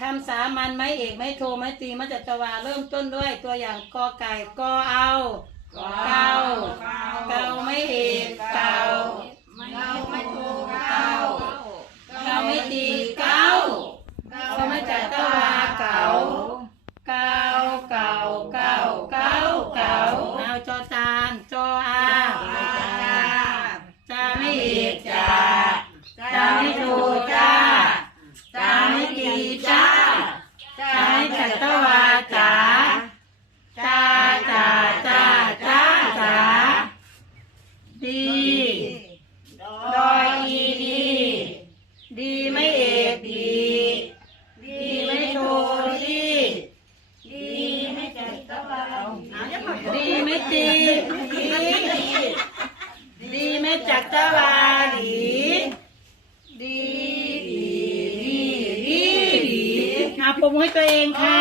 คำสามัญไม้เอกไม้โทไม้ตีมัจจวาเริ่มต้นด้วยตัวอย่างกอไก่กอเอาเกาเกาไม่เอกเกาเราไม่ถูกเก้าเกาไม่ตีเก้าเขาไม่จัดตวาเก่าเกาเก่าเก่าเก่าเก่าเอาจอจานจออาจาไม่เอกจาจาไม่โทจ้าจาไม่ตีจ้า จาไม่จัดตวาจ๋าจ้าจ้าจ้าจ้าจ๋า ดีดอยอีดี ดีไม่เอกดี ดีไม่โทดี ดีไม่จัดตวาดีไม่ตีดีดีไม่จัดตวาดีดีดีดีดีดีอะปมให้ตัวเองค่ะ